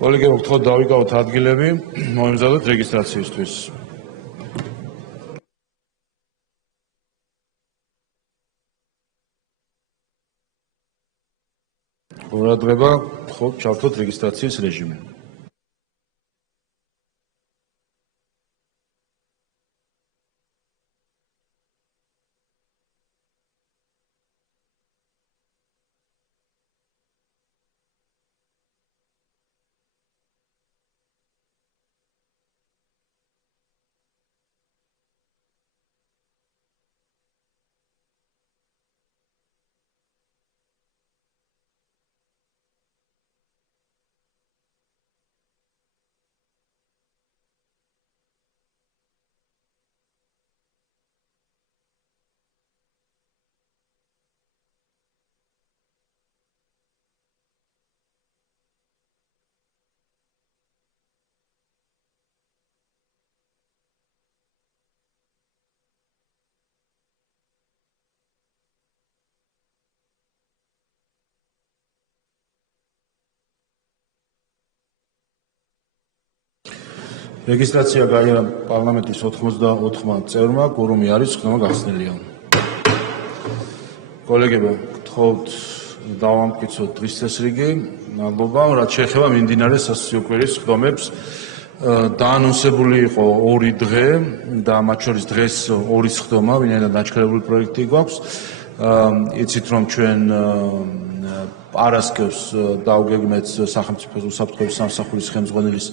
Kolegები, გთხოვთ დავიკავოთ ადგილები, მოემზადოთ რეგისტრაციისთვის. ყურადღება, გთხოვთ ჩავთოთ რეგისტრაციის რეჟიმი. რეგისტრაცია გაიარა პარლამენტის 84-მა წევრმა, კურუმი არის, ხდომა გახსნილია. კოლეგები, გთხოვთ დავამტკიცოთ დღის წესრიგი, მადლობა, რაც შეეხება მიმდინარე სასაცილო კვირის ხდომებს. დაანონსებული იყო 2 დღე და მათ შორის დღეს 2 ხდომა, ვინაიდან დაჩქარებული პროექტი გვაქვს. იცით რომ ჩვენ პარასკევს დავგეგმეთ სახელმწიფო უსაფრთხოების სამსახურის ხელმძღვანელის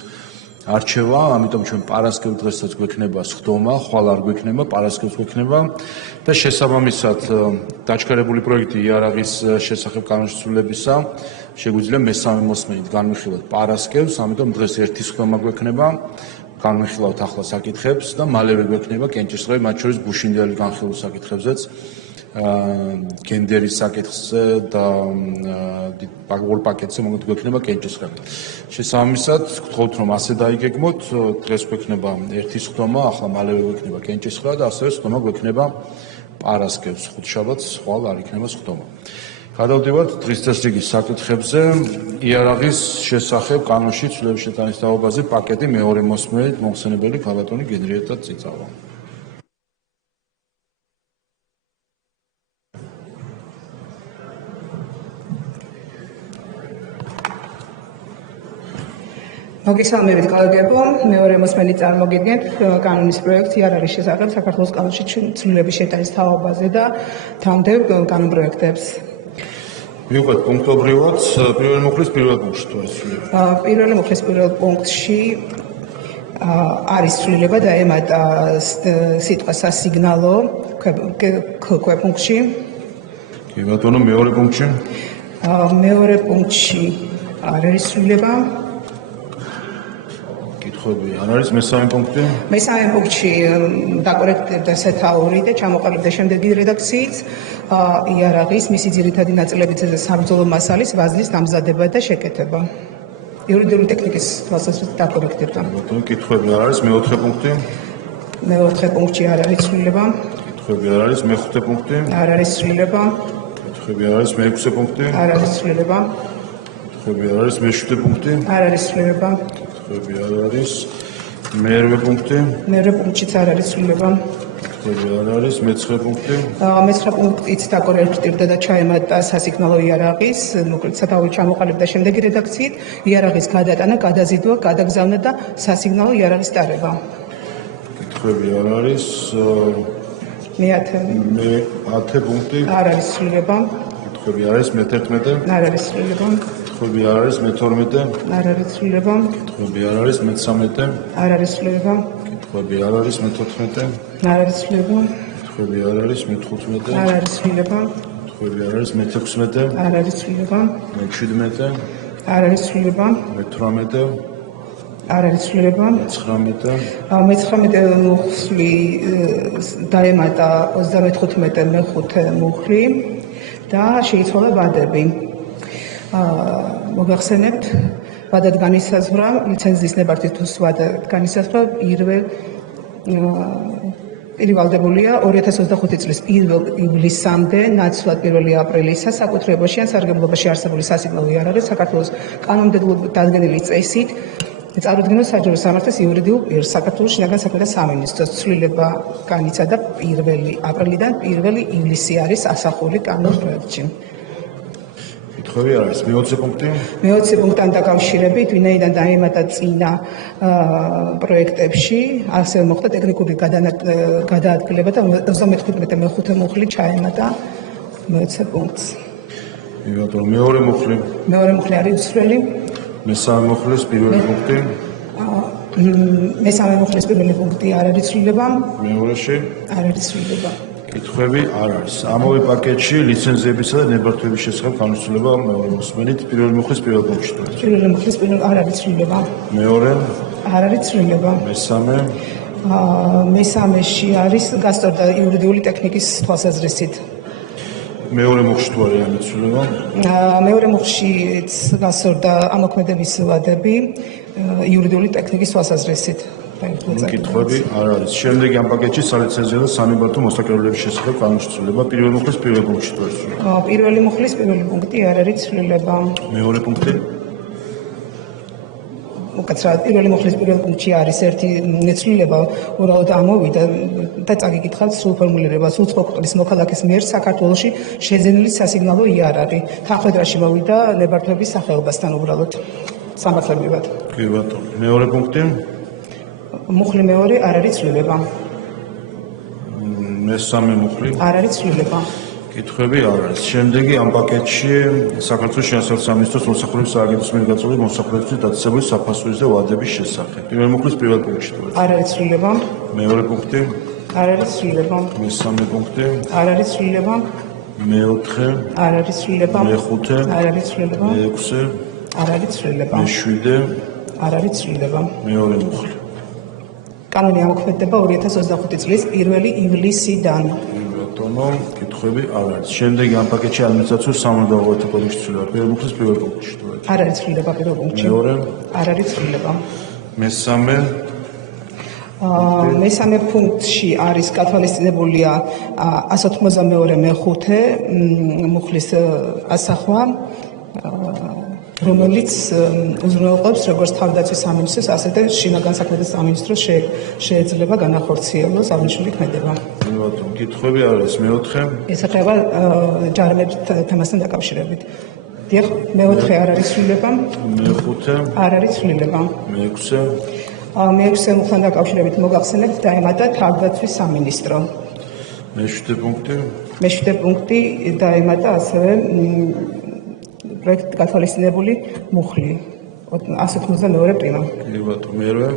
არჩევა, ამიტომ ჩვენ პარასკევ დღესაც გვექნება ხდომა, ხვალ არ გვექნება, პარასკევს გვექნება და შესაბამისად დაჩქარებული პროექტი იარაღის შესახებ კანონშესრულებისა შეგვიძლია მესამე მოსმენით განვიხილოთ პარასკევს, ამიტომ დღეს ერთი ხდომა გვექნება, განვიხილავთ ახლა საკითხებს და მალევე გვექნება კენჭისყრები, მათ შორის გუშინდელი განხილულ საკითხებზეც, გენდერის საკითხზე და ორ პაკეტზე მოგეთ გვექნება კენჭისყრები. შესაბამისად, გთხოვთ რომ ასე დაიგეგმოთ, დღეს გვექნება ერთი ხდომა, ახლა მალევე გვექნება კენჭისყრა და ასევე ხდომა გვექნება პარასკევს, ხუთშაბათს ხვალ არ იქნება ხდომა. გადავდივართ დღის წესრიგის საკითხებზე, იარაღის შესახებ კანონში ცვლილების შეტანის თაობაზე პაკეტი მეორე მოსმენით მოხსენებელი ქალბატონი გენრიეტა წიწავა. მოგესალმებით კოლეგებო, მეორე მოსმენით წარმოგიდგენთ კანონის პროექტი იარაღის შესახებ საქართველოს კანონში ცვლილების შეტანის თაობაზე და თანმდევ კანონპროექტებს. მივყვეთ პუნქტობრივად, პირველი მოხლის პირველ პუნქტში თუ არის ცვლილება. პირველი მოხლის პირველ პუნქტში არის ცვლილება და ემატა სიტყვა სასიგნალო ქვეპუნქტში. კი ბატონო, მეორე პუნქტში? მეორე პუნქტში არ არის ცვლილება. არ არის მესამე პუნქტი? მესამე პუნქტში დაკორექტდა სათაური და ჩამოყალიბდა შემდეგი რედაქციით იარაღის მისი ძირითადი ნაწილებითა და საბრძოლო მასალის ვაზნის დამზადება და შეკეთება. იურიდიული ტექნიკის თვალსაზრისით დაკორექტდა. ბატონო, კითხვები არ არის, მეოთხე პუნქტი? მეოთხე პუნქტში არ არის ცვლილება. კითხვები არ არის, მეხუთე პუნქტი? არ არის ცვლილება. კითხვები არ არის, მეექვსე პუნქტი? არ არის ცვლილება. კითხვები არ არის, მეშვიდე პუნქტი? არ არის ცვლილება. კითხვები არ არის, მერვე პუნქტი? მერვე პუნქტშიც არ არის ცვლილება. კითხვები არ არის, მეცხრე პუნქტი? მეცხრე პუნქტიც დაკორექტდა და ჩაემატა სასიგნალო იარაღის, მოკლედ სათაური ჩამოყალიბდა შემდეგი რედაქციით, იარაღის გადატანა, გადაზიდვა, გადაგზავნა და სასიგნალო იარაღის ტარება. კითხვები არ არის, მე-10 პუნქტი? არ არის ცვლილება. კითხვები არ არის, მე-11? არ არის ცვლილება. კითხვები არ არის, მე-12? არ არის ცვლილება. კითხვები არ არის, მე-13? არ არის ცვლილება. კითხვები არ არის, მე-14? არ არის ცვლილება. კითხვები არ არის, მე-15? არ არის ცვლილება. კითხვები არ არის, მე-16? არ არის ცვლილება. მე-17? არ არის ცვლილება. მე-18? არ არის ცვლილება. მე-19? მე-19 მუხლი დაემატა 35 მეხუთე მუხლი და შეიცვალა ვადები. მოგახსენებთ, ვადად განისაზღვრა ლიცენზიის ნებართვით თუ ვადად განისაზღვრა პირველ ვალდებულია 2025 წლის 1 ივლისამდე, ნაცვლად 1 აპრილისას საკუთრებაში ან სარგებლობაში არსებული სასიგნალო იარაღი საქართველოს კანონმდებლობით დადგენილი წესით წარუდგინოს საჯარო სამართლის იურიდიულ პირს. საქართველოს შინაგან საქმეთა სამინისტროს ცვლილება განიცადა 1 აპრილიდან 1 ივლისი არის ასახული კანონ პროექტში. კითხვები არ არის. მე-20 პუნქტი. მე-20 პუნქტთან დაკავშირებით, ვინაიდან დაემატა წინა პროექტებში, ასევე მოხდა ტექნიკური გადაადგილება და 35 მეხუთე მუხლი ჩაემატა მე-20 პუნქტს. ბატონო, მეორე მუხლი. მეორე მუხლი არის უცვლელი. მესამე მუხლის პირველი პუნქტი. მესამე მუხლის პირველი პუნქტი არ არის ცვლილება. მეორეში არ არის ცვლილება. კითხვები არ არის. ამავე პაკეტში ლიცენზიებისა და ნებართვების შესახებ განხილვა მეორე მოსმენით პირველი მუხლის პირველ პუნქტში. პირველი მუხლის არ არის ცვლილება. მეორე არ არის ცვლილება. მესამე მესამეში არის გასწორდა იურიდიული ტექნიკის თვალსაზრისით. მეორე მუხლში თუ არის ამის ცვლილება? მეორე მუხლშიც გასწორდა ამოქმედების ვადები იურიდიული ტექნიკის თვალსაზრისით. კითხვები არ არის. შემდეგი ამ პაკეტში სალიცენზიო და სანებართვო მოსაკრებულების შესახებ განხილვა პირველი მუხლის პირველ პუნქტში თუ არის. პირველი მუხლის პირველი პუნქტი არ არის ცვლილება. მეორე პუნქტი უკაცრავად პირველი მუხლის პირველ პუნქტში არის ერთი ცვლილება, უბრალოდ ამოვიდა და წაგიკითხავთ სრულ ფორმულირებას უცხოეთის მოქალაქის მიერ საქართველოში შეძენილი სასიგნალო იარაღი. თანხმედრაში მოვიდა ნებართვების სახეობასთან უბრალოდ სამართლებრივად. კი ბატონო. მეორე პუნქტი მუხლი მეორე არ არის ცვლილება. მესამე მუხლი არ არის ცვლილება. კითხვები არ არის. შემდეგი ამ პაკეტში საქართველოს შინაგან სამინისტროს მოსახლეობის სააგენტოს მიერ გაწეული მოსახლეობის დაწესებული საფასურის და ვადების შესახებ. პირველი მუხლის პირველ პუნქტში თუ არ არის ცვლილება. მეორე პუნქტი არ არის ცვლილება. მესამე პუნქტი არ არის ცვლილება. მეოთხე არ არის ცვლილება. მეხუთე არ არის ცვლილება. მეექვსე არ არის ცვლილება. მეშვიდე არ არის ცვლილება. მეორე მუხლი. კანონი ამოქმედდება 2025 წლის 1 ივლისიდან. ბატონო, კითხვები არ არის. შემდეგი ამ პაკეტში ადმინისტრაციულ სამართალდამოვართა კოდექსში ცვლილება პირველ მუხლის პირველ პუნქტში თუ არის. არ არის ცვლილება პირველ პუნქტში. მეორე არ არის ცვლილება. მესამე მესამე პუნქტში არის გათვალისწინებულია 182 მეხუთე მუხლის ასახვა, რომელიც უზრუნველყოფს როგორც თავდაცვის სამინისტროს, ასევე შინაგან საქმეთა სამინისტროს შეეძლება განახორციელოს აღნიშნული ქმედება. ბატონო, კითხვები არ არის. მეოთხე ესახება ჯარიმების თემასთან დაკავშირებით. დიახ, მეოთხე არ არის ცვლილება. მეხუთე არ არის ცვლილება. მეექვსე მეექვსე მუხლთან დაკავშირებით მოგახსენებთ დაემატა თავდაცვის სამინისტრო. მეშვიდე პუნქტი მეშვიდე პუნქტი დაემატა ასევე პროექტ გათვალისწინებული მუხლი 182 პრიმა. კი ბატონო,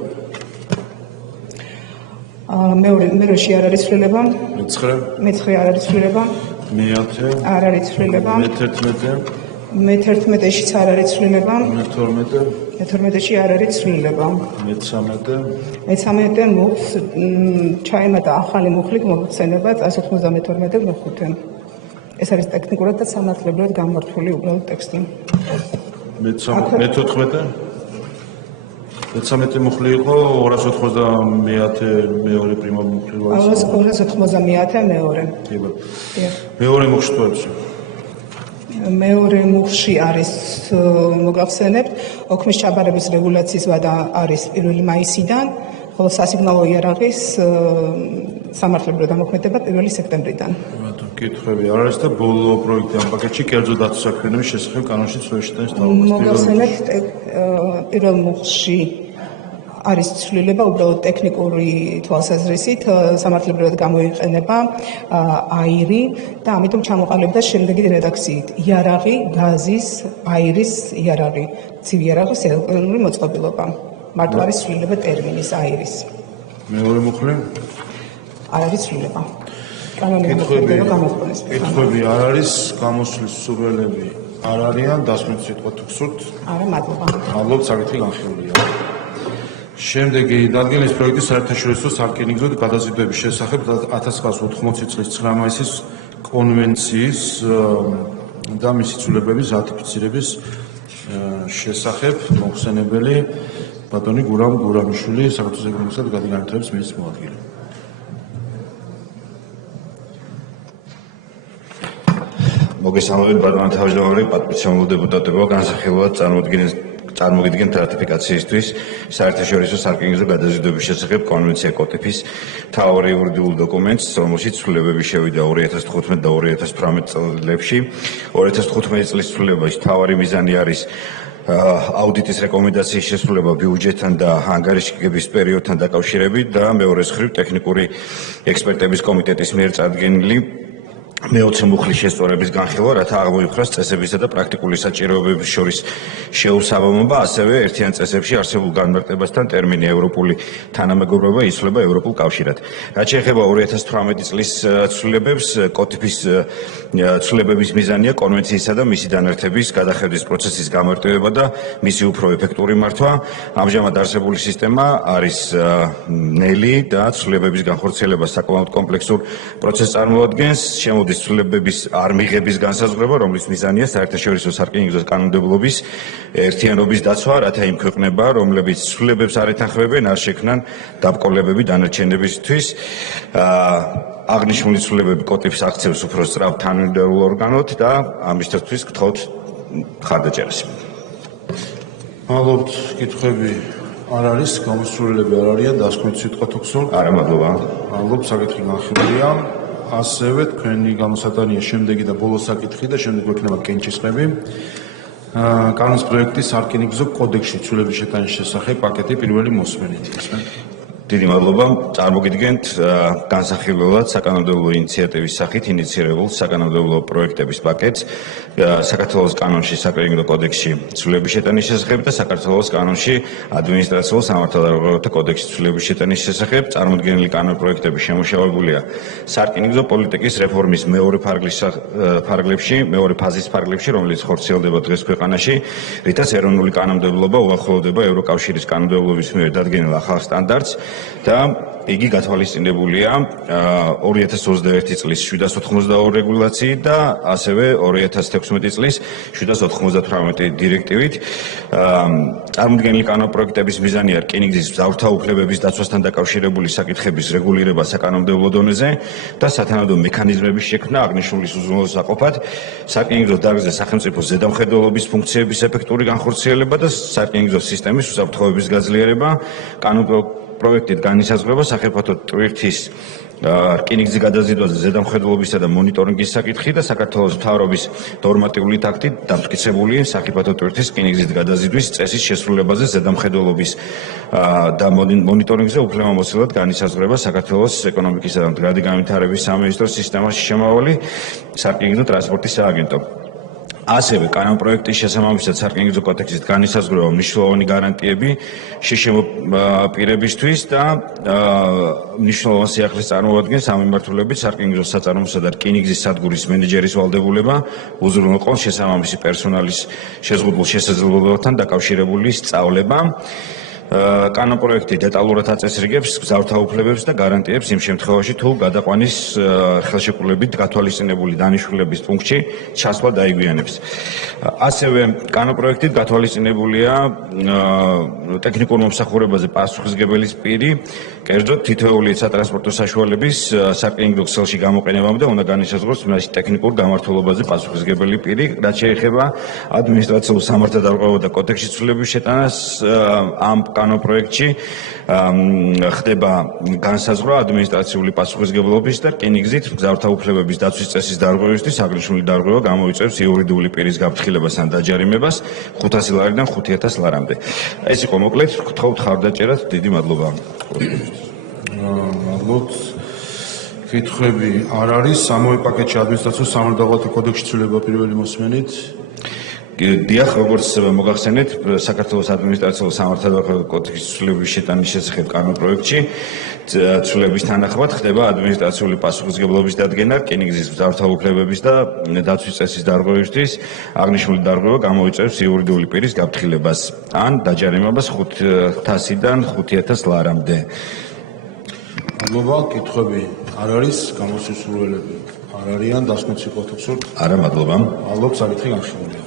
მერვე მეორეში არ არის ცვლილება. მეცხრე მეცხრე არ არის ცვლილება. მეათე არ არის ცვლილება. მეთერთმეტე მე-11-შიც არ არის ცვლილება. მეთორმეტე მე-12-ში არ არის ცვლილება. მეცამეტე მე-13 მუხლს ჩაემატა ახალი მუხლით მოგხსენებათ 192 მეხუთე. ეს არის ტექნიკურად და სამართლებრივად გამართული უბრალოდ ტექსტი. მე-13 მუხლი იყო 290 მეორე პრიმა მუხლი. 290 მეორე. კი ბატონო. მეორე მუხლი თუ არის? მეორე მუხლში არის მოგახსენებთ ოქმის ჩაბარების რეგულაციის ვადა არის 1 მაისიდან, ხოლო სასიგნალო იარაღის სამართლებრივად ამოქმედება 1 სექტემბრიდან. ბატონო, კითხვები არ არის და ბოლო პროექტი ამ პაკეტში კერძო დაცვის საქმიანობის შესახებ კანონში ცვლილების თავმოყრას. მოგახსენებთ პირველ მუხლში არის ცვლილება უბრალოდ ტექნიკური თვალსაზრისით, სამართლებრივად გამოიყენება აირი და ამიტომ ჩამოყალიბდა შემდეგი რედაქციით: იარაღი, გაზის, აირის იარაღი, ცივი იარაღის ელექტრონული მოწყობილობა. მარტო არის ცვლილება ტერმინის აირის. მეორე მუხლი? არ არის ცვლილება. კანონი ამოქმედება გამოყენეს. კითხვები არ არის, გამოსვლის სურვილები არ არიან, დასმით სიტყვა თუ გსურთ? არა, მადლობა. მადლობთ, საკითხი განხილულია. შემდეგი დადგენის პროექტის საერთაშორისო სარკინიგზო გადაზიდვების შესახებ 1980 წლის 9 მაისის კონვენციის და მისი ცვლილებების რატიფიცირების შესახებ მოხსენებელი ბატონი გურამ გურამიშვილი საქართველოს ეკონომიკისა და გადაგანათლების მინისტრის მოადგილე. მოგესალმებით ბატონო თავმჯდომარე, პატივისცემლო დეპუტატებო, განსახილველად წარმოგიდგენთ რატიფიკაციისთვის საერთაშორისო სარკინიგზო გადაზიდვების შესახებ კონვენცია კოტიფის მთავარი იურიდიულ დოკუმენტს, რომელშიც ცვლილებები შევიდა 2015 და 2018 წლებში. 2015 წლის ცვლილებების მთავარი მიზანი არის აუდიტის რეკომენდაციის შესრულება ბიუჯეტთან და ანგარიშგების პერიოდთან დაკავშირებით და მეორე მხრივ ტექნიკური ექსპერტების კომიტეტის მიერ წარდგენილი მეოცე მუხლის შესწორების განხილვა, რათა აღმოიფხვრას წესებისა და პრაქტიკული საჭიროებების შორის შეუსაბამობა, ასევე ერთიან წესებში არსებულ განმარტებასთან ტერმინი ევროპული თანამეგობრობა იცვლება ევროპულ კავშირად. რაც შეეხება 2018 წლის ცვლილებებს, კოტიფის ცვლილებების მიზანია კონვენციისა და მისი დანართების გადახედვის პროცესის გამარტივება და მისი უფრო ეფექტური მართვა. ამჟამად არსებული სისტემა არის ნელი და ცვლილებების განხორციელება საკმაოდ კომპლექსურ პროცესს წარმოადგენს. ცვლილებების არ მიღების განსაზღვრება, რომლის მიზანია საერთაშორისო სარკინიგზო კანონმდებლობის ერთიანობის დაცვა, რათა იმ ქვეყნებმა, რომლებიც ცვლილებებს არ ეთანხმებენ, არ შექმნან დაბრკოლებები დანარჩენებისთვის. აღნიშნული ცვლილებები კოტიფს აქცევს უფრო სწრაფ თანმიმდევრულ ორგანოდ და ამისათვის გთხოვთ მხარდაჭერას. მადლობთ, კითხვები არ არის, გამოსრულებები არ არიან, დასკვნით სიტყვა თუ გსურთ? არა, მადლობა. მადლობთ, საკითხი განხილულია. ასევე თქვენი გამოსატანია შემდეგი და ბოლო საკითხი და შემდეგ გვექნება კენჭისყრები. კანონის პროექტი სარკინიგზო კოდექსში ცვლილების შეტანის შესახებ პაკეტი პირველი მოსმენით. დიდი მადლობა. წარმოგიდგენთ განსახილველად საკანონმდებლო ინიციატივის სახით ინიცირებულ საკანონმდებლო პროექტების პაკეტს საქართველოს კანონში საკრებულო კოდექსში ცვლილების შეტანის შესახებ და საქართველოს კანონში ადმინისტრაციულ სამართალდარღვევათა კოდექსში ცვლილების შეტანის შესახებ. წარმოდგენილი კანონ პროექტები შემუშავებულია სარკინიგზო პოლიტიკის რეფორმის მეორე ფაზის ფარგლებში, რომელიც ხორციელდება დღეს ქვეყანაში, რითაც ეროვნული კანონმდებლობა უახლოვდება ევროკავშირის კანონმდებლობის მიერ დადგენილ ახალ სტანდარტს და იგი გათვალისწინებულია 2021 წლის 792 რეგულაციით და ასევე 2016 წლის 798 დირექტივით. წარმოდგენილი კანონპროექტების მიზანია რკინიგზის მგზავრთა უფლებების დაცვასთან დაკავშირებული საკითხების რეგულირება საკანონმდებლო დონეზე და სათანადო მექანიზმების შექმნა აღნიშნულის უზრუნველსაყოფად, სარკინიგზო დარგზე სახელმწიფო ზედამხედველობის ფუნქციების ეფექტური განხორციელება და სარკინიგზო სისტემის უსაფრთხოების გაძლიერება. პროექტით განისაზღვრება სახიფათო ტვირთის რკინიგზის გადაზიდვაზე ზედამხედველობისა და მონიტორინგის საკითხი და საქართველოს მთავრობის ნორმატიული აქტით დამტკიცებული სახიფათო ტვირთის რკინიგზის გადაზიდვის წესის შესრულებაზე ზედამხედველობის და მონიტორინგზე უფლებამოსილად განისაზღვრება საქართველოს ეკონომიკისა და მდგრადი განვითარების სამინისტროს სისტემაში შემავალი სარკინიგზო ტრანსპორტის სააგენტო. ასევე კანონპროექტის შესაბამისად სარკინიგზო კოდექსით განისაზღვრება მნიშვნელოვანი გარანტიები შეშემო პირებისთვის და მნიშვნელოვან სიახლეს წარმოადგენს ამ მიმართულებით სარკინიგზო საწარმოოსა და რკინიგზის სადგურის მენეჯერის ვალდებულება უზრუნველყოს შესაბამისი პერსონალის შეზღუდულ შესაძლებლობებთან დაკავშირებული სწავლება. კანონპროექტი დეტალურად აწესრიგებს მგზავრთა უფლებებს და გარანტიებს იმ შემთხვევაში, თუ გადაყვანის ხელშეკრულებით გათვალისწინებული დანიშნულების პუნქტში ჩასვლა დაიგვიანებს. ასევე კანონპროექტით გათვალისწინებულია ტექნიკურ მომსახურებაზე პასუხისმგებელის პირი, კერძოდ თითოეული სატრანსპორტო საშუალების სარკინიგზო ქსელში გამოყენებამდე უნდა განისაზღვროს მის ტექნიკურ გამართულობაზე პასუხისმგებელი პირი, რაც შეეხება ადმინისტრაციულ სამართალდარღვევათა კოდექსში ცვლილების შეტანას. ამ კანონპროექტში ხდება განსაზღვრა ადმინისტრაციული პასუხისმგებლობის და რკინიგზით მგზავრთა უფლებების დაცვის წესის დარღვევისთვის აღნიშნული დარღვევა გამოიწვევს იურიდიული პირის გაფრთხილებას ან დაჯარიმებას 500 ლარიდან 5000 ლარამდე. ეს იყო მოკლედ, გთხოვთ ხარდაჭერას, დიდი მადლობა. მადლობთ. კითხვები არ არის, ამავე პაკეტში ადმინისტრაციულ სამართალდარღვევათა კოდექსში ცვლილება პირველი მოსმენით. დიახ, როგორც მოგახსენეთ, საქართველოს ადმინისტრაციულ სამართალდარღვევათა კოდექსის ცვლილების შეტანის შესახებ კანონპროექტში ცვლილების თანახმად ხდება ადმინისტრაციული პასუხისმგებლობის დადგენა რკინიგზის მგზავრთა უფლებების და დაცვის წესის დარღვევისთვის. აღნიშნული დარღვევა გამოიწვევს იურიდიული პირის გაფრთხილებას ან დაჯარიმებას 500-დან 5000 ლარამდე. მადლობა, კითხვები არ არის, გამოსასრულებლები არ არიან, დასკვნით სიტყვა თუ გსურთ? არა, მადლობა. მადლობთ, საკითხი განხილულია.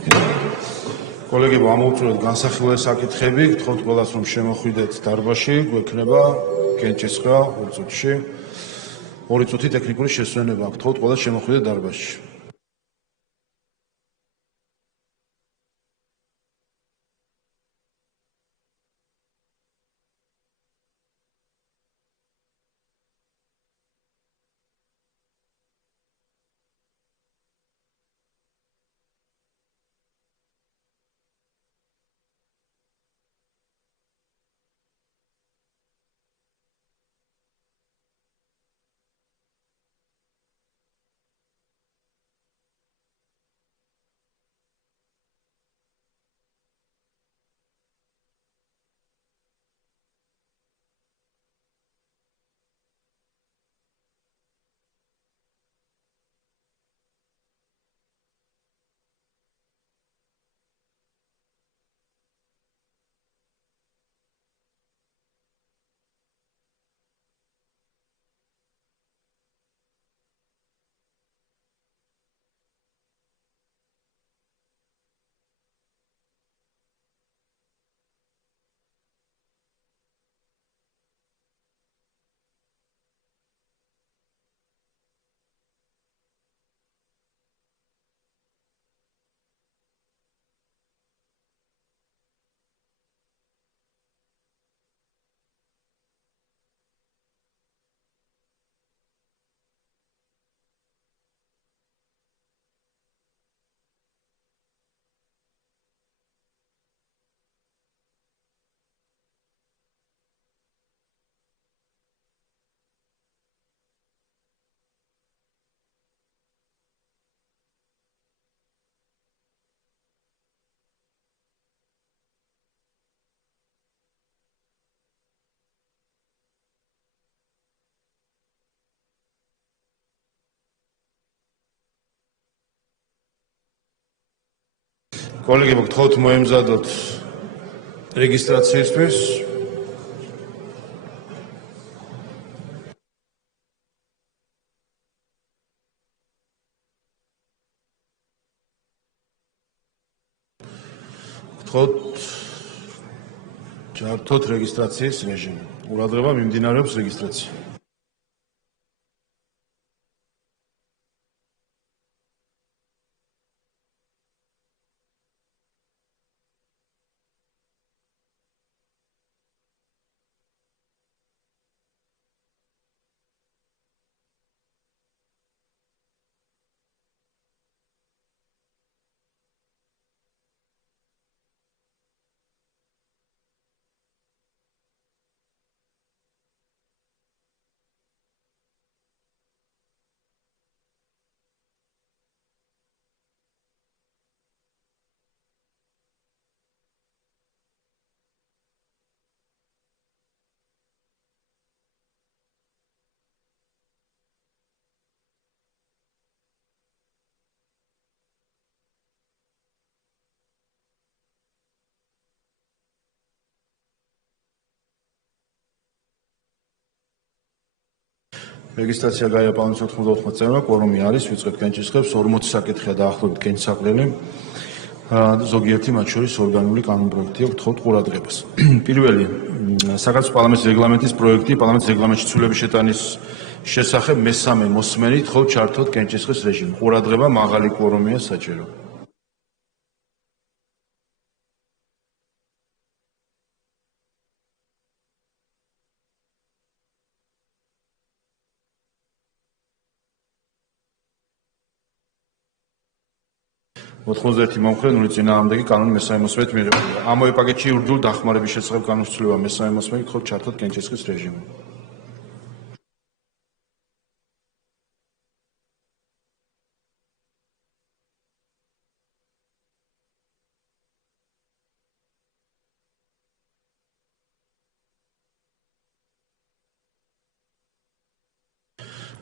კოლეგებო, ამოვუწურეთ განსახილველი საკითხები, გთხოვთ ყველას რომ შემოხვიდეთ დარბაზში, გვექნება კენჭისყრა 2 წუთში. 2 წუთი ტექნიკური შესვენება, გთხოვთ ყველას შემოხვიდეთ დარბაზში. კოლეგებო, გთხოვთ მოემზადოთ რეგისტრაციისთვის. გთხოვთ ჩართოთ რეგისტრაციის რეჟიმი. ყურადღება მიმდინარეობს რეგისტრაცია. რეგისტრაცია გაიარა 94 წევრმა, კვორუმი არის, ვიწყებთ კენჭისყრებს, 40 საკითხია დაახლოებით კენჭისაყრელი. ზოგიერთი მათ შორის ორგანული კანონპროექტია, გთხოვთ ყურადღებას. პირველი საქართველოს პარლამენტის რეგლამენტის პროექტი, პარლამენტის რეგლამენტში ცვლილების შეტანის შესახებ მესამე მოსმენით, გთხოვთ ჩართოთ კენჭისყრის რეჟიმი. ყურადღება, მაღალი კვორუმია საჭირო. ოთხმოცდაერთი მომხრე, 0 წინააღმდეგი, კანონი მესამე მოსმენით მიღებულია. ამავე პაკეტში იურიდიული დახმარების შესახებ კანონის ცვლილება მესამე მოსმენით, გთხოვთ ჩართოთ კენჭისყრის რეჟიმი.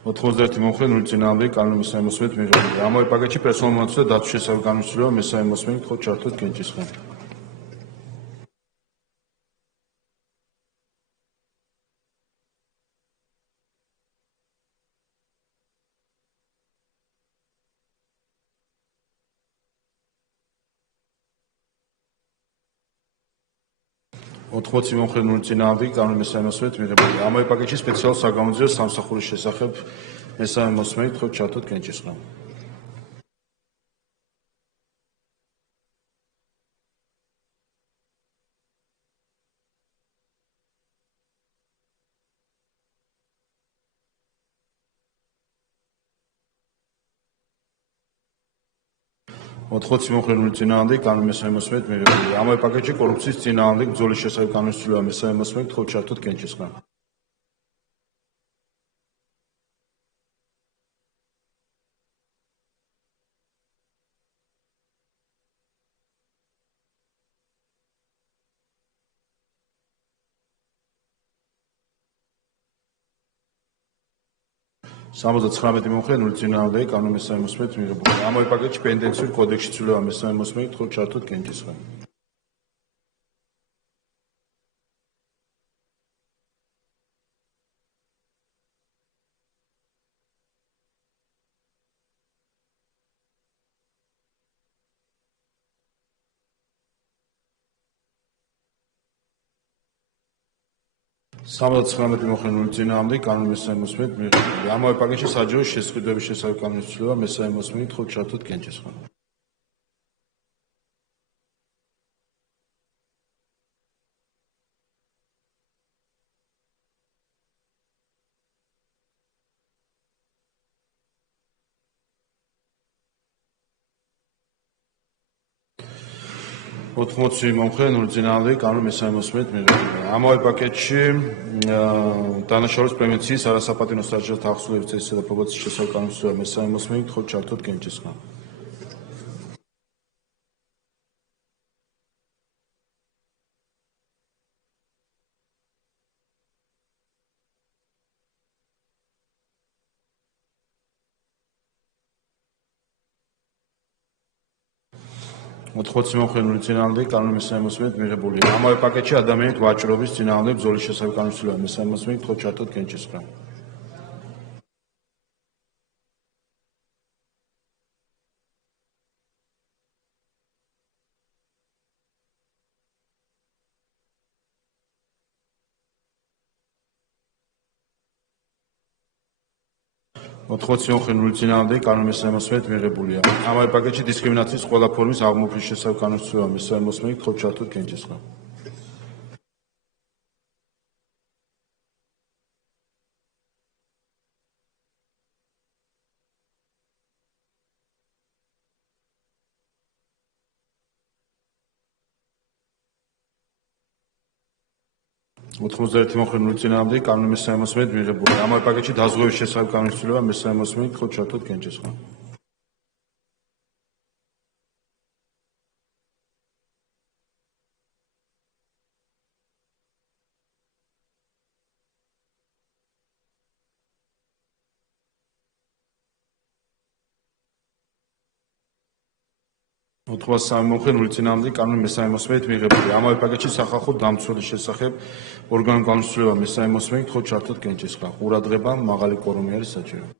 ოთხმოცდაერთი მომხრე, 0 წინააღმდეგი, კანონი მესამე მოსმენით მიღებულია. ამავე პაკეტში პერსონალურ მონაცვლეთა დაცვის შესახებ კანონის ცვლილება მესამე მოსმენით, გთხოვთ ჩართოთ კენჭისყრი. ოთხმოცი მომხრე, 0 წინააღმდეგი, კანონი მესამე მოსმენით მიღებულია. ამავე პაკეტში სპეციალურ საგამოძიებო სამსახურის შესახებ მესამე მოსმენით, გთხოვთ ჩართოთ კენჭისყრი. ოთხმოცი მომხრე, 0 წინააღმდეგი, კანონი მესამე მოსმენით მიღებულია. ამავე პაკეტში კორუფციის წინააღმდეგ ბრძოლის შესახებ კანონის ცვლილება მესამე მოსმენით, გთხოვთ ჩართოთ კენჭისყრი. სამოცდათხრამეტი მომხრე, 0 წინააღმდეგი, კანონი მესამე მოსმენით მიღებულია. ამავე პაკეტში პენდენციური კოდექსში ცვლილება მესამე მოსმენით, გთხოვთ ჩართოთ კენჭისყრი. სამოცდათხრამეტი მომხრე, 0 წინააღმდეგი, კანონი მესამე მოსმენით მიღებულია. ამავე პაკეტში საჯარო შესყიდვების შესახებ კანონის ცვლილება მესამე მოსმენით, გთხოვთ ჩართოთ კენჭისყრი. ოთხმოცი მომხრე, 0 წინააღმდეგი, კანონი მესამე მოსმენით მიღებულია. ამავე პაკეტში დანაშაულის პრევენციის, არასაპატიმრო საჯაროდ აღსრულების წესისა და პრობაციის შესახებ კანონის ცვლილება მესამე მოსმენით, გთხოვთ ჩართოთ კენჭისყრი. 80 მომხმარებელი წინააღმდეგი კანონის მესამე მოსმენით მიღებულია. ამავე პაკეტში ადამიანით ვაჭრობის წინააღმდეგ ბრძოლის შესახებ განხილვა მესამე მოსმენით თქო ჩართოთ კენჭისყრა. ოთხმოცი მომხმარებელი წინააღმდეგი კანონის მესამე მოსმენით მიღებულია. ამავე პაკეტში დისკრიმინაციის ყველა ფორმის აღმოფხვის შესახებ განხილვა მესამე მოსმენით თქო ჩართოთ კენჭისყრა. ოთხმოცდაერთი მომხმარებელი წინააღმდეგი კანონის მესამე მოსმენით მიღებულია. ამავე პაკეტში დაზღვევის შესახებ განხილვა მესამე მოსმენით თქო ჩართოთ კენჭისყრა. ოთხმოცდაათი მომხმარებელი წინააღმდეგი კანონის მესამე მოსმენით მიღებულია. ამავე პაკეტში სახალხო დამცველის შესახებ ორგანულ განხილვა მესამე მოსმენით თქო ჩართოთ კენჭისყრა. ყურადღება, მაღალი კვორუმი არის საჭირო.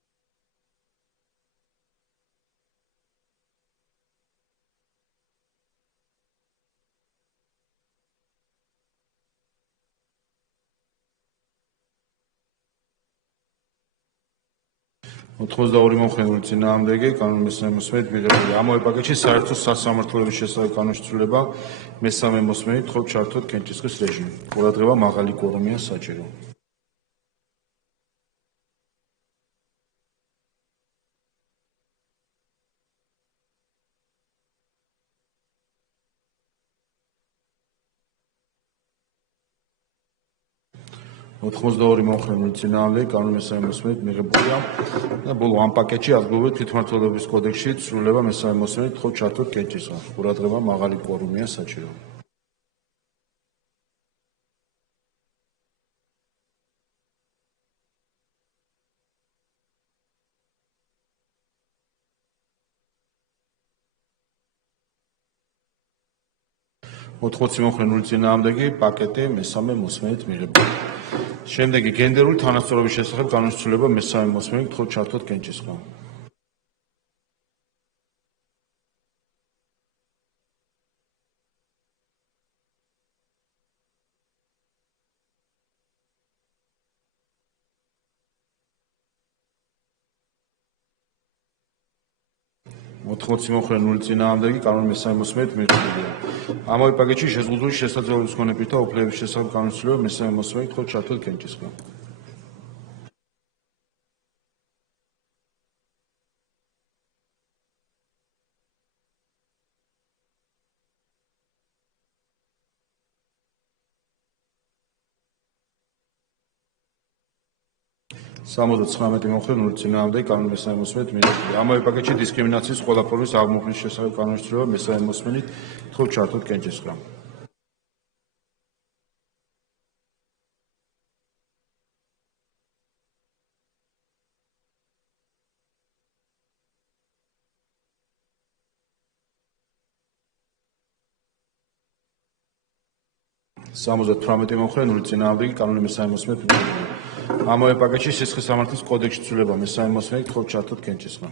ოთხმოცდაორი მომხმარებელი წინააღმდეგი კანონის მესამე მოსმენით მიღებულია. ამავე პაკეტში საერთო სასამართლოების შესახებ განხილვა მესამე მოსმენით თქო ჩართოთ კენჭისყრის რეჟიმი. ყურადღება, მაღალი კვორუმია საჭირო. ოთხმოცდაორი მომხმარებელი წინააღმდეგი კანონის მესამე მოსმენით მიღებულია. და ბოლო ამ პაკეტში ადგილობრივი თვითმმართველობის კოდექსში ცვლილება მესამე მოსმენით თქო ჩართოთ კენჭისყრა. ყურადღება, მაღალი კვორუმია საჭირო. ოთხმოცი მომხმარებელი წინააღმდეგი პაკეტი მესამე მოსმენით მიღებული. შემდეგი გენდერული თანასწორობის შესახებ კანონის ცვლილება მესამე მოსმენით თქო ჩართოთ კენჭისყრა. ოთხმოცი მომხმარებელი წინააღმდეგი კანონის მესამე მოსმენით მიღებულია. ამავე პაკეტში შეზღუდული შესაძლებლობის მქონე პირთა უფლებების შესახებ კანონის ცვლილება მესამე მოსმენით თქო ჩართოთ კენჭისყრა. სამოცდაცხრამეტი მომხმარებელი წინააღმდეგი კანონის მესამე მოსმენით მიღებულია. ამავე პაკეტში დისკრიმინაციის ყველა ფორმის აღმოფხვის შესახებ კანონის ცვლილება მესამე მოსმენით თქო ჩართოთ კენჭისყრა. სამოცდათვრამეტი მომხმარებელი წინააღმდეგი კანონის მესამე მოსმენით მიღებულია. ამავე პაკეტში სისხლის სამართლის კოდექსში ცვლილება მესამე მოსმენით თქო ჩართოთ კენჭისყრა.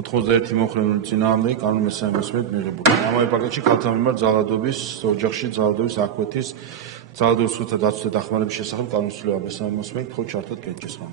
ოთხმოცდაერთი მომხმარებელი წინააღმდეგი კანონის მესამე მოსმენით მიღებული. ამავე პაკეტში ქალთა მიმართ ძალადობის, ოჯახში ძალადობის აღკვეთის, ძალადობის სრუთა დაცვის და დახმარების შესახებ კანონის ცვლილება მესამე მოსმენით თქო ჩართოთ კენჭისყრა.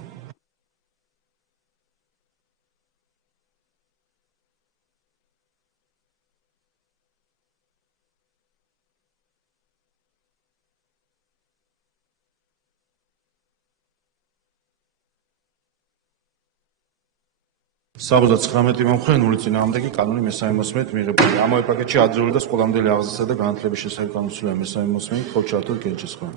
სამოცდაცხრამეტი მომხმარებელი წინააღმდეგი კანონის მესამე მოსმენით მიღებული. ამავე პაკეტში ადრეული და სკოლამდელი აღზრდისა და განათლების შესახებ კანონის ცვლილება მესამე მოსმენით თქო ჩართოთ კენჭისყრა.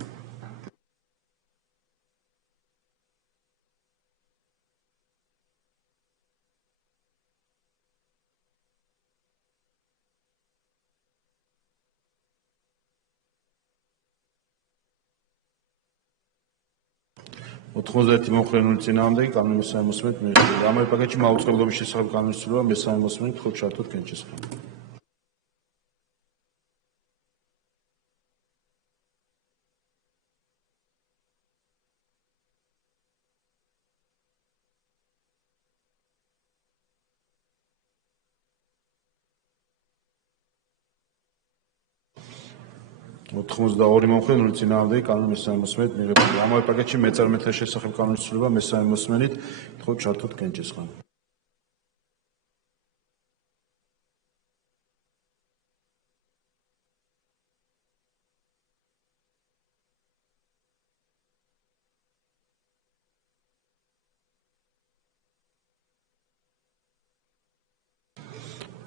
91 მომხრენული წინააღმდეგი კანონის მესამე მოსმენით მიიღება. ამავე პაკეტში მაუწყებლობის შესახებ კანონის ცვლილება მესამე მოსმენით ხოთ ჩართოთ კენჭისყრა. ოთხმოცდაორი მომხრენული წინააღმდეგი კანონის მესამე მოსმენით მიიღება. ამავე პაკეტში მეწარმეთა შესახებ კანონის ცვლილება მესამე მოსმენით ხოთ ჩართოთ კენჭისყრა.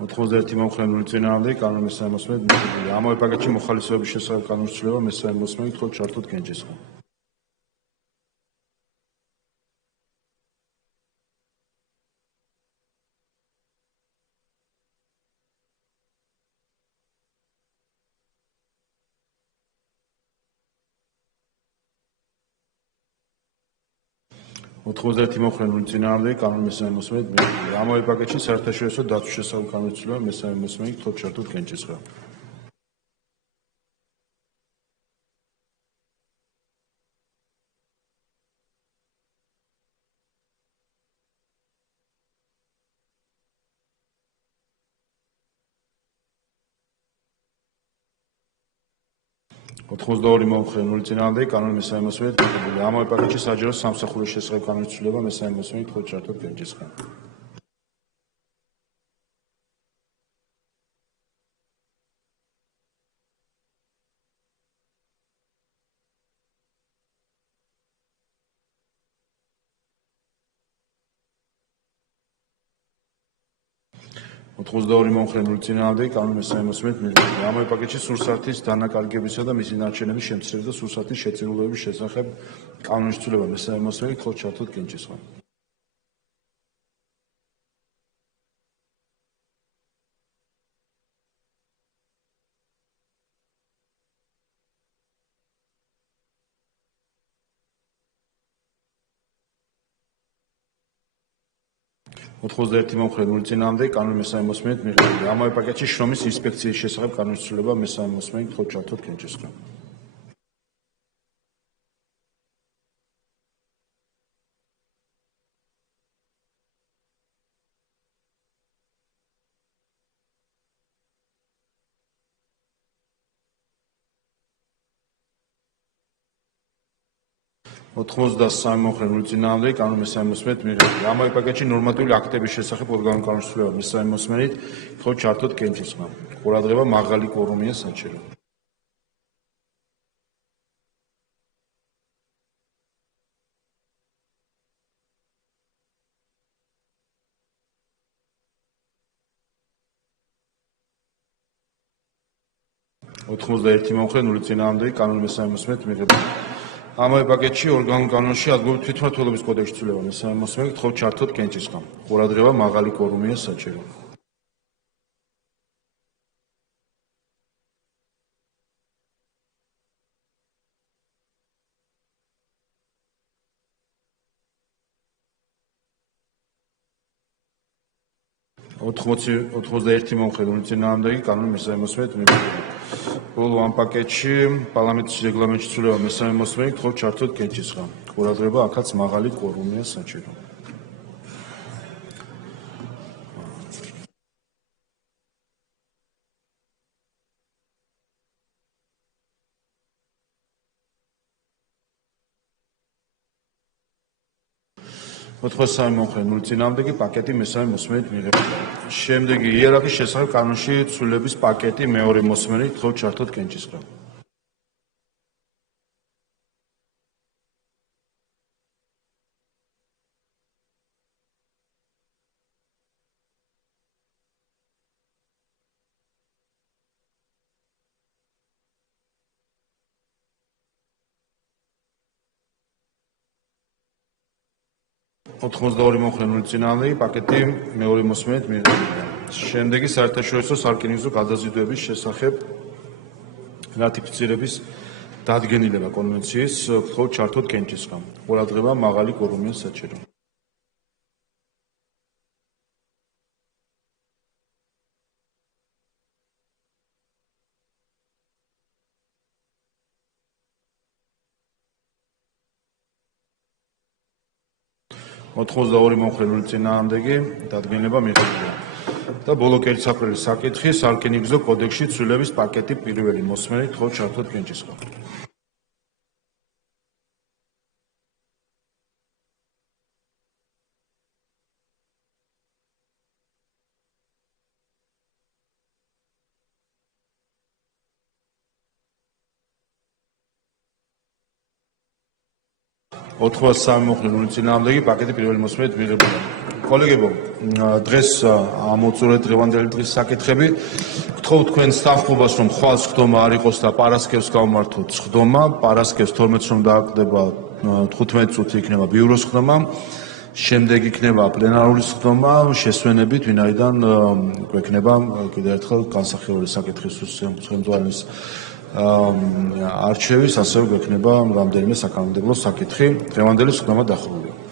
ოთხმოცდაერთი მომხრენული წინააღმდეგი კანონის მესამე მოსმენით მიიღება. ამავე პაკეტში მოხალისეობის შესახებ კანონის ცვლილება მესამე მოსმენით ხოთ ჩართოთ კენჭისყრა. ოთხმოცდაერთი მომხრენული წინააღმდეგი კანონის მესამე მოსმენით მიიღება. ამავე პაკეტში საერთაშორისო დაცვის შესახებ კანონის ცვლილება მესამე მოსმენით ხოთ ჩართოთ კენჭისყრა. ოთხმოცდაორი მომხრენული წინააღმდეგი კანონის მესამე მოსმენით მიიღება. ამავე პაკეტში საჯარო სამსახურის შესახებ კანონის ცვლილება მესამე მოსმენით ხოთ ჩართოთ კენჭისყრა. ოთხმოცდაორი მომხრენული წინააღმდეგი კანონის მესამე მოსმენით მიიღება. ამავე პაკეტში სურსათის დანაკარგებისა და მისი ნარჩენების შემცირების და სურსათის შეწირულების შესახებ კანონის ცვლილება მესამე მოსმენით ხოთ ჩართოთ კენჭისყრა. ოთხმოცდაერთი მომხრენული წინააღმდეგი კანონის მესამე მოსმენით მიიღება. ამავე პაკეტში შრომის ინსპექციის შესახებ კანონის ცვლილება მესამე მოსმენით ხოთ ჩართოთ კენჭისყრა. ოთხმოცდასამი მომხრენული წინააღმდეგი კანონის მესამე მოსმენით მიიღება. ამავე პაკეტში ნორმატიული აქტების შესახებ ორგანული კანონის ცვლილება მესამე მოსმენით ხოთ ჩართოთ კენჭისყრა. ყურადღება მაღალი კვორუმია საჭირო. ოთხმოცდაერთი მომხრენული წინააღმდეგი კანონის მესამე მოსმენით მიიღება. ამავე პაკეტში ორგანულ კანონში ადგილობრივი თვითმმართველობის კოდექსის ცვლილება მესამე მოსმენით ხოთ ჩართოთ კენჭისყრა. ყურადღება მაღალი კვორუმია საჭირო. ოთხმოცდაერთი მომხრენული წინააღმდეგი კანონის მესამე მოსმენით მიიღება. ბოლო ამ პაკეტში პარლამენტის რეგლამენტში ცვლილება მესამე მოსმენით ხოთ ჩართოთ კენჭისყრა. ყურადღება აქაც მაღალი კვორუმია საჭირო. ოთხმოცდასამი მომხრენული წინააღმდეგი პაკეტი მესამე მოსმენით მიიღება. შემდეგი იერარქიის შესახებ კანონში ცვლილების პაკეტი მეორე მოსმენით ხოთ ჩართოთ კენჭისყრა. ოთხმოცდაორი მომხრენული წინააღმდეგი პაკეტი მეორე მოსმენით მიიღება. შემდეგი საერთაშორისო სარკინიგზო გადაზიდვების შესახებ რატიფიცირების დადგენილება კონვენციის მხოლოდ ჩართოთ კენჭისყრა. ყურადღება მაღალი კორუმია საჭირო. ოთხმოცდაორი მომხრენული წინააღმდეგი დადგენილება მიღებულია. და ბოლო კერცაფრენის საკითხი სარკინიგზო კოდექსში ცვლილების პაკეტი პირველი მოსმენით მხოლოდ ჩართოთ კენჭისყრა. ოთხმოცდასამი მომხრენული წინააღმდეგი პაკეტი პირველი მოსმენით მიღებულია. კოლეგებო, დღეს ამოვწურეთ დღევანდელი დღის საკითხები. გთხოვ თქვენს თანხმობას, რომ ხვალ სხდომა არ იყოს და პარასკევს გავმართოთ სხდომა. პარასკევს 12-ს რომ დააკვდება 15 წუთი იქნება ბიუროს სხდომა. შემდეგ იქნება პლენარული სხდომა შესვენებით, ვინაიდან გვექნება კიდევ ერთხელ განსახილველი საკითხისთვის ხელმძღვანელის არჩევის, ასევე გვექნება რამდენიმე საკანონმდებლო საკითხი. დღევანდელი სხდომა დახურულია.